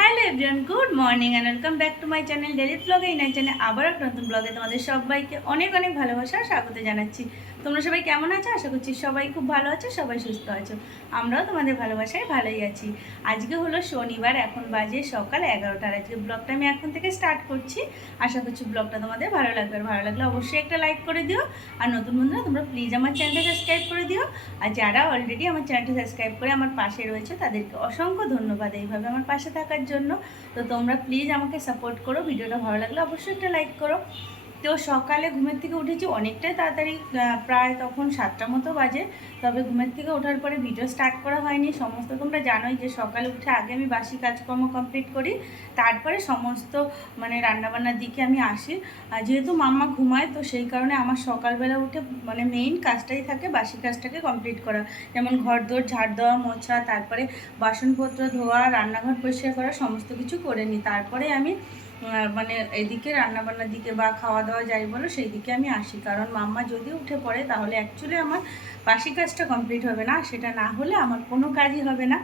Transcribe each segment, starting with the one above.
Hello everyone, good morning and welcome back to my channel daily ব্লগে। এই চ্যানেলে আবার একটা নতুন ব্লগে তোমাদের সবাইকে অনেক অনেক ভালোবাসা স্বাগত জানাচ্ছি। তোমরা সবাই কেমন আছো? আশা করছি সবাই খুব ভালো আছো, সবাই সুস্থ আছো। আমরাও তোমাদের ভালোবাসায় ভালোই আছি। আজকে হলো শনিবার, এখন বাজে সকাল 11টার। আজকে ব্লগটা আমি এখন থেকে স্টার্ট করছি। আশা করছি ব্লগটা তোমাদের ভালো লাগবে। আর ভালো লাগলে অবশ্যই একটা লাইক করে দিও। আর নতুন বন্ধুরা তোমরা প্লিজ আমার চ্যানেলটা সাবস্ক্রাইব করে দিও। আর যারা অলরেডি আমার চ্যানেলটা সাবস্ক্রাইব করে আমার পাশে রয়েছে তাদেরকে অসংখ্য ধন্যবাদ এইভাবে আমার পাশে থাকার জন্য। তো তোমরা প্লিজ আমাকে সাপোর্ট করো। ভিডিওটা ভালো লাগলে অবশ্যই একটা লাইক করো। তো সকালে ঘুমের থেকে উঠেছি অনেকটাই তাড়াতাড়ি, প্রায় তখন 7টার মতো বাজে। তবে ঘুমের থেকে ওঠার পরে ভিডিও স্টার্ট করা হয়নি। সমস্ত তোমরা জানোই যে সকালে উঠে আগে আমি বাসি কাজকর্ম কমপ্লিট করি, তারপরে সমস্ত রান্নাবান্নার দিকে আমি আসি। আর যেহেতু মাম্মা ঘুমায়, তো সেই কারণে আমার সকালবেলা উঠে মেইন কাজটাই থাকে বাসি কাজটাকে কমপ্লিট করা। যেমন ঘর দোর ঝাড় দেওয়া, মোছা, তারপরে বাসনপত্র ধোয়া, রান্নাঘর পরিষ্কার করা, সমস্ত কিছু করে নিই। তারপরে আমি এদিকে রান্নাবান্নার দিকে বা খাওয়া দাওয়া যাই বলো সেই দিকে আমি আসি। কারণ মাম্মা যদি উঠে পড়ে তাহলে অ্যাকচুয়ালি আমার বাসি কাজটা কমপ্লিট হবে না, সেটা না হলে আমার কোনো কাজই হবে না।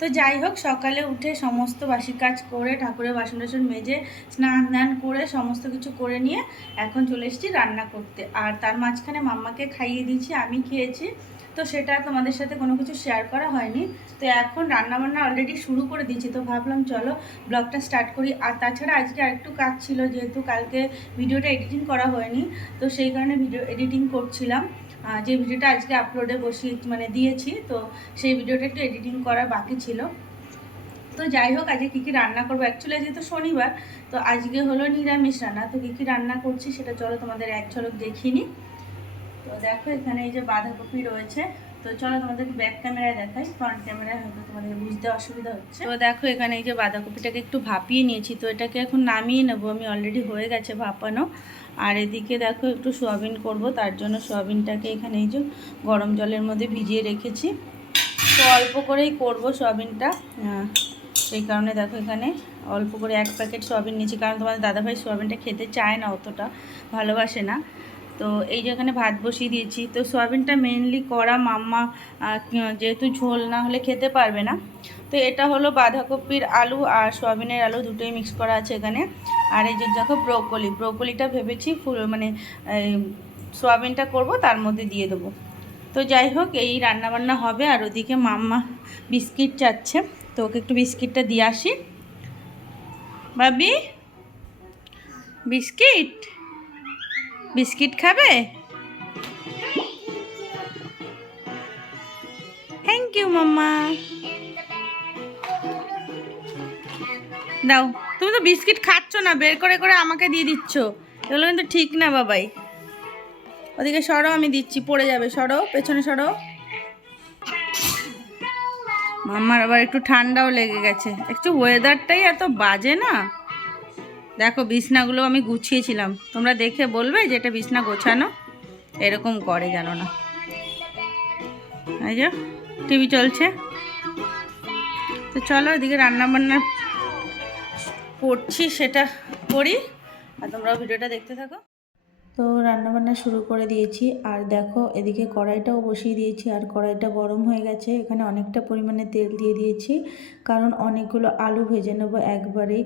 তো যাই হোক, সকালে উঠে সমস্ত বাসি কাজ করে ঠাকুরের বাসন টাসন মেজে স্নান করে সমস্ত কিছু করে নিয়ে এখন চলে এসেছি রান্না করতে। আর তার মাঝখানে মাম্মাকে খাইয়ে দিয়েছি, আমি খেয়েছি। তো সেটা তোমাদের সাথে কোনো কিছু শেয়ার করা হয়নি। তো এখন রান্নাবান্না অলরেডি শুরু করে দিয়েছি, তো ভাবলাম চলো ব্লগটা স্টার্ট করি। আর তাছাড়া আজকে আরেকটু কাজ ছিল, যেহেতু কালকে ভিডিওটা এডিটিং করা হয়নি, তো সেই কারণে ভিডিও এডিটিং করছিলাম। যে ভিডিওটা আজকে আপলোডে বসিয়ে দিয়েছি, তো সেই ভিডিওটা একটু এডিটিং করা বাকি ছিল। তো যাই হোক, আজকে কী কী রান্না করবো, অ্যাকচুয়ালি আজকে তো শনিবার, তো আজকে হলো নিরামিষ রান্না। তো কী কী রান্না করছি সেটা চলো তোমাদের এক ঝলক দেখিয়ে নিই। তো দেখো, এখানে এই যে বাঁধাকপি রয়েছে। তো চলো তোমাদেরকে ব্যাক ক্যামেরায় দেখাই, ফ্রন্ট ক্যামেরায় হয়তো তোমাদের বুঝতে অসুবিধা হচ্ছে। তো দেখো, এখানে এই যে বাঁধাকপিটাকে একটু ভাপিয়ে নিয়েছি, তো এটাকে এখন নামিয়ে নেবো আমি, অলরেডি হয়ে গেছে ভাপানো। আর এদিকে দেখো একটু সোয়াবিন করব, তার জন্য সোয়াবিনটাকে এখানে এই যে গরম জলের মধ্যে ভিজিয়ে রেখেছি। তো অল্প করেই করব সোয়াবিনটা, সেই কারণে দেখো এখানে অল্প করে 1 প্যাকেট সোয়াবিন নিয়েছি। কারণ তোমাদের দাদাভাই সোয়াবিনটা খেতে চায় না, অতটা ভালোবাসে না। তো এই যে এখানে ভাত বসিয়ে দিয়েছি। তো সোয়াবিনটা মেনলি করা মাম্মা, যেহেতু ঝোল না হলে খেতে পারবে না। তো এটা হলো বাঁধাকপির আলু আর সোয়াবিনের আলু দুটোই মিক্স করা আছে এখানে। আর এই যে দেখো ব্রোকলিটা ভেবেছি সোয়াবিনটা করব তার মধ্যে দিয়ে দেবো। তো যাই হোক, এই রান্নাবান্না হবে। আর ওদিকে মাম্মা বিস্কিট চাচ্ছে, তো ওকে একটু বিস্কিটটা দিয়ে আসি। বাবি, বিস্কিট বিস্কিট খাবে? থ্যাংক ইউ মাম্মা। দাও, তুমি তো বিস্কিট খাচ্ছ না, বের করে করে আমাকে দিয়ে দিচ্ছ। এগুলো কিন্তু ঠিক না বাবাই। ওদিকে সরো, আমি দিচ্ছি, পড়ে যাবে। সরো, পেছনে সরো। মাম্মার আবার একটু ঠান্ডাও লেগে গেছে। একটু ওয়েদারটাই এত বাজে না। দেখো, বিছনাগুলো আমি গুছিয়েছিলাম, তোমরা দেখে বলবে যে এটা বিছনা গোছানো। এরকম করে জানো না। এই যে টিভি চলছে। তো চলো এদিকে রান্নাবান্না করছি, সেটা করি। আর তোমরাও ভিডিওটা দেখতে থাকো। তো রান্নাবান্না শুরু করে দিয়েছি। আর দেখো, এদিকে কড়াইটাও বসিয়ে দিয়েছি, আর কড়াইটা গরম হয়ে গেছে। এখানে অনেকটা পরিমাণে তেল দিয়ে দিয়েছি, কারণ অনেকগুলো আলু ভেজে নেবো একবারেই।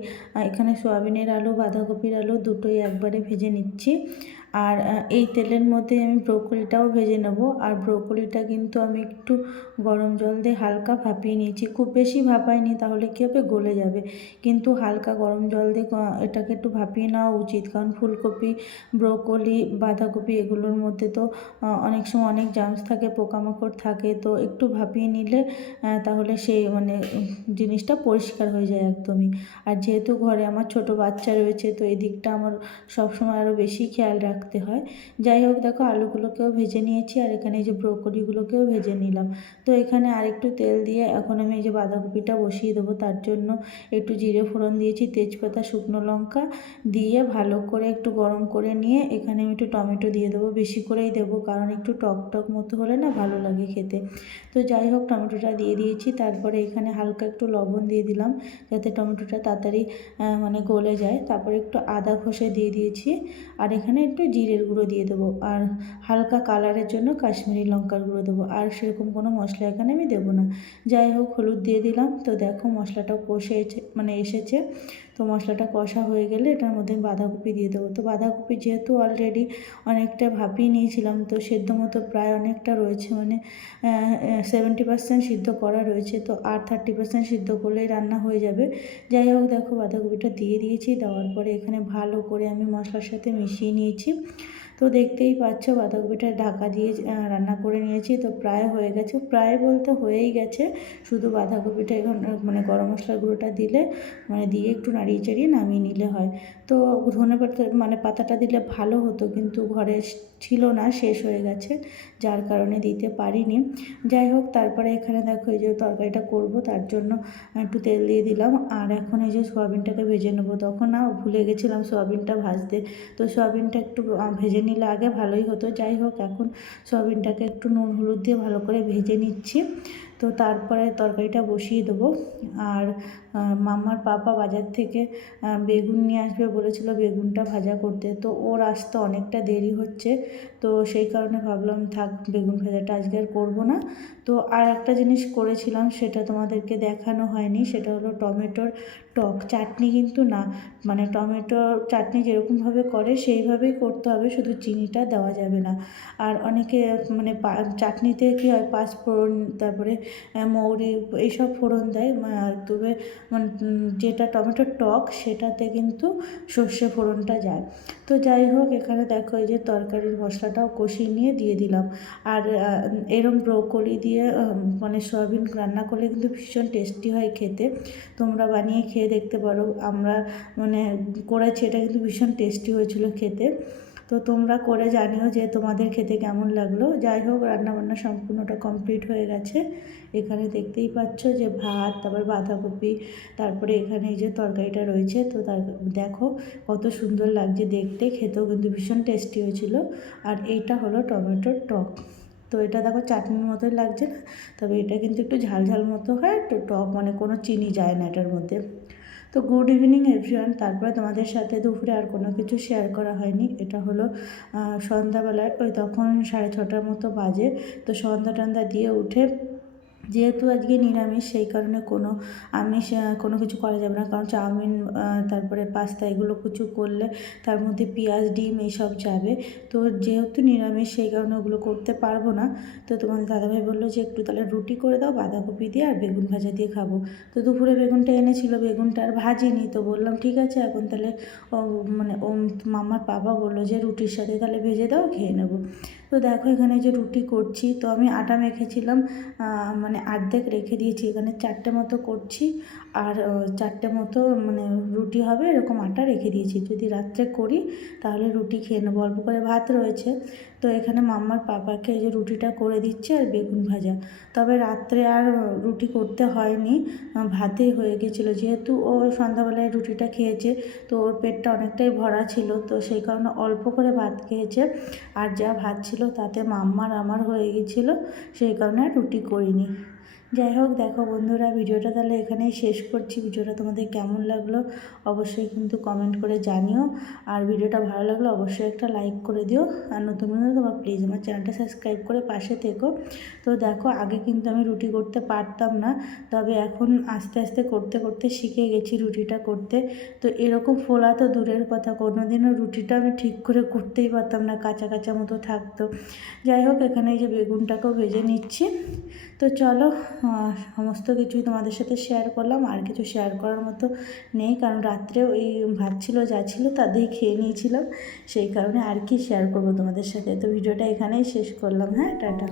এখানে সয়াবিনের আলু, বাঁধাকপির আলু দুটোই একবারে ভেজে নিচ্ছি। আর এই তেলের মধ্যে আমি ব্রোকলিটাও ভেজে নেব। আর ব্রোকলিটা কিন্তু আমি একটু গরম জল দিয়ে হালকা ভাপিয়ে নিয়েছি, খুব বেশি ভাপাইনি, তাহলে কী হবে, গলে যাবে। কিন্তু হালকা গরম জল দিয়ে এটাকে একটু ভাপিয়ে নেওয়া উচিত, কারণ ফুলকপি, ব্রোকলি, বাঁধাকপি এগুলোর মধ্যে তো অনেক সময় অনেক জার্মস থাকে, পোকামাকড় থাকে। তো একটু ভাপিয়ে নিলে তাহলে সেই জিনিসটা পরিষ্কার হয়ে যায় একদমই। আর যেহেতু ঘরে আমার ছোট বাচ্চা রয়েছে, তো এদিকটা আমার সবসময় আরও বেশি খেয়াল রাখতে হয়। যাই হোক, দেখো আলুগুলোকেও ভেজে নিয়েছি, আর এখানে এই যে ব্রোকলিগুলোকেও ভেজে নিলাম। তো এখানে আরেকটু তেল দিয়ে এখন আমি এই যে বাঁধাকপিটা বসিয়ে দেবো। তার জন্য একটু জিরে ফোড়ন দিয়েছি, তেজপাতা, শুকনো লঙ্কা দিয়ে ভালো করে একটু গরম করে নিয়ে এখানে আমি একটু টমেটো দিয়ে দেবো। বেশি করেই দেবো, কারণ একটু টক টক মতো হলে না ভালো লাগে খেতে। তো যাই হোক, টমেটোটা দিয়ে দিয়েছি। তারপরে এখানে হালকা একটু লবণ দিয়ে দিলাম, যাতে টমেটোটা তাড়াতাড়ি গলে যায়। তারপরে একটু আদা ঘষে দিয়ে দিয়েছি। আর এখানে একটু জিরের গুঁড়ো দিয়ে দেবো, আর হালকা কালারের জন্য কাশ্মীরি লঙ্কার গুঁড়ো দেবো, আর সেরকম কোনো মশলা এখানে আমি দেবো না। যাই হোক, হলুদ দিয়ে দিলাম। তো দেখো মশলাটাও কষে এসেছে। তো মশলাটা কষা হয়ে গেলে এটার মধ্যে বাঁধাকপি দিয়ে দেবো। তো বাঁধাকপি যেহেতু অলরেডি অনেকটা ভাপিয়ে নিয়েছিলাম, তো সেদ্ধ মতো প্রায় অনেকটা রয়েছে, মানে 70% সিদ্ধ করা রয়েছে, তো আর 30% সিদ্ধ করলেই রান্না হয়ে যাবে। যাই হোক, দেখো বাঁধাকপিটা দিয়ে দিয়েছি। দেওয়ার পরে এখানে ভালো করে আমি মশলার সাথে মিশিয়ে নিয়েছি। তো দেখতেই পাচ্ছ বাঁধাকপিটা ঢাকা দিয়ে রান্না করে নিয়েছি। তো প্রায় হয়ে গেছে, প্রায় বলতে হয়েই গেছে। শুধু বাঁধাকপিটা এখন মানে গরম মশলার গুঁড়োটা দিলে মানে দিয়ে একটু নাড়িয়ে চাড়িয়ে নামিয়ে নিলে হয়। তো ধনেপাতা মানে পাতাটা দিলে ভালো হতো, কিন্তু ঘরে ছিল না, শেষ হয়ে গেছে, যার কারণে দিতে পারিনি। যাই হোক, তারপরে এখানে দেখো এই যে তরকারিটা করব, তার জন্য একটু তেল দিয়ে দিলাম। আর এখন এই যে সোয়াবিনটাকে ভেজে নেবো। তখন না ভুলে গেছিলাম সোয়াবিনটা ভাজতে, তো সোয়াবিনটা একটু ভেজে নিলে আগে ভালোই হতো। যাই হোক, এখন সোয়াবিনটাকে একটু নুন হলুদ দিয়ে ভালো করে ভেজে নিচ্ছি। তো তারপরে তরকারিটা বসিয়ে দেবো। আর মামার পাপা বাজার থেকে বেগুন নিয়ে আসবে বলেছিল, বেগুনটা ভাজা করতে। তো ওর আসতে অনেকটা দেরি হচ্ছে, তো সেই কারণে ভাবলাম থাক, বেগুন ভাজাটা আজকে আর করবো না। তো আর একটা জিনিস করেছিলাম, সেটা তোমাদেরকে দেখানো হয়নি, সেটা হলো টমেটোর টক চাটনি। কিন্তু না, মানে টমেটো চাটনি যেরকমভাবে করে সেইভাবেই করতে হবে, শুধু চিনিটা দেওয়া যাবে না। আর অনেকে মানে চাটনিতে কী হয়, পাঁচফোড়ন, তারপরে মৌরি, এইসব ফোড়ন দেয়। তবে মানে যেটা টমেটোর টক, সেটাতে কিন্তু সর্ষে ফোড়নটা যায়। তো যাই হোক, এখানে দেখো এই যে তরকারির মশলাটাও কষিয়ে নিয়ে দিয়ে দিলাম। আর এরম ব্রোকলি দিয়ে মানে সয়াবিন রান্না করলে কিন্তু ভীষণ টেস্টি হয় খেতে। তোমরা বানিয়ে খেয়ে দেখতে পারো। আমরা মানে করেছি, এটা কিন্তু ভীষণ টেস্টি হয়েছিল খেতে। তো তোমরা করে জানিও যে তোমাদের খেতে কেমন লাগলো। যাই হোক, রান্নাবান্না সম্পূর্ণটা কমপ্লিট হয়ে গেছে। এখানে দেখতেই পাচ্ছ যে ভাত, তারপর বাঁধাকপি, তারপরে এখানে এই যে তরকারিটা রয়েছে। তো দেখো কত সুন্দর লাগছে দেখতে, খেতেও কিন্তু ভীষণ টেস্টি হয়েছিল। আর এইটা হলো টমেটোর টক। তো এটা দেখো চাটনির মতোই লাগছে না, তবে এটা কিন্তু একটু ঝাল ঝাল মতো হয়, একটু টক, মানে কোনো চিনি যায় না এটার মধ্যে। তো গুড ইভিনিং এভরিওয়ান। তারপরে তোমাদের সাথে দুপুরে আর কোনো কিছু শেয়ার করা হয়নি। এটা হলো সন্ধ্যাবেলায়, ওই তখন 6:30টার মতো বাজে। তো সন্ধ্যা টন্ধা দিয়ে উঠে, যেহেতু আজকে নিরামিষ, সেই কারণে কোনো আমিষ কোনো কিছু করা যাবে না, কারণ চাউমিন তারপরে পাস্তা এগুলো কিছু করলে তার মধ্যে পেঁয়াজ ডিম এইসব যাবে। তো যেহেতু নিরামিষ, সেই কারণে ওগুলো করতে পারবো না। তো তোমাদের দাদাভাই বললো যে একটু তাহলে রুটি করে দাও বাঁধাকপি দিয়ে, আর বেগুন ভাজা দিয়ে খাবো। তো দুপুরে বেগুনটা এনেছিল, বেগুনটা আর ভাজিনি। তো বললাম ঠিক আছে, এখন তাহলে মানে মামার বাবা বললো যে রুটির সাথে তাহলে ভেজে দাও, খেয়ে নেবো। তো দেখো এখানে যে রুটি করছি, তো আমি আটা মেখেছিলাম, মানে অর্ধেক রেখে দিয়েছি। এখানে 4টে মতো করছি, আর 4টে মতো মানে রুটি হবে, এরকম আটা রেখে দিয়েছি। যদি রাত্রে করি তাহলে রুটি খেয়ে নেবো, অল্প করে ভাত রয়েছে। তো এখানে মাম্মার পাপাকে এই যে রুটিটা করে দিচ্ছে, আর বেগুন ভাজা। তবে রাত্রে আর রুটি করতে হয়নি, ভাতেই হয়ে গেছিলো। যেহেতু ও সন্ধ্যাবেলায় রুটিটা খেয়েছে, তো ওর পেটটা অনেকটাই ভরা ছিল, তো সেই কারণে অল্প করে ভাত খেয়েছে। আর যা ভাত ছিল তাতে মাম্মার আমার হয়ে গেছিলো, সেই কারণে আর রুটি করিনি। যাই হোক, দেখো বন্ধুরা, ভিডিওটা তাহলে এখানেই শেষ করছি। ভিডিওটা তোমাদের কেমন লাগলো অবশ্যই কিন্তু কমেন্ট করে জানিও। আর ভিডিওটা ভালো লাগলে অবশ্যই একটা লাইক করে দিও। আর নতুন বন্ধু তোমার প্লিজ আমার চ্যানেলটা সাবস্ক্রাইব করে পাশে থেকো। তো দেখো, আগে কিন্তু আমি রুটি করতে পারতাম না, তবে এখন আস্তে আস্তে করতে করতে শিখে গেছি রুটিটা করতে। তো এরকম ফোলা তো দূরের কথা, কোনোদিনও রুটিটা আমি ঠিক করে করতেই পারতাম না, কাঁচা কাঁচা মতো থাকতো। যাই হোক, এখানে এই যে বেগুনটাকেও ভেজে নিচ্ছি। তো চলো, সমস্ত কিছুই তোমাদের সাথে শেয়ার করলাম। আর কিছু শেয়ার করার মতো নেই, কারণ রাত্রেও এই ভাত ছিল, যা ছিল তাতেই খেয়ে নিয়েছিলাম, সেই কারণে আর কি শেয়ার করবো তোমাদের সাথে। তো ভিডিওটা এখানেই শেষ করলাম। হ্যাঁ, টাটা।